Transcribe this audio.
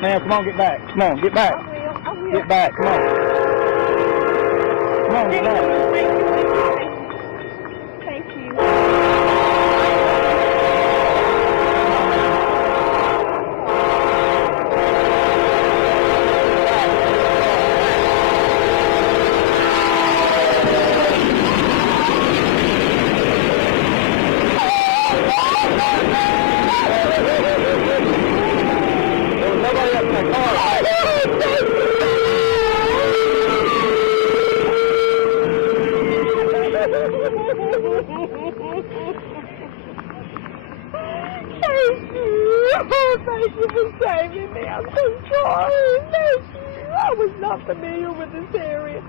Ma'am, come on, get back. Come on, get back. I will. Get back, come on. Come on, get back. Thank you. There was nobody else in that car. Thank you for saving me. I'm so sorry. Thank you. I was not familiar with this area.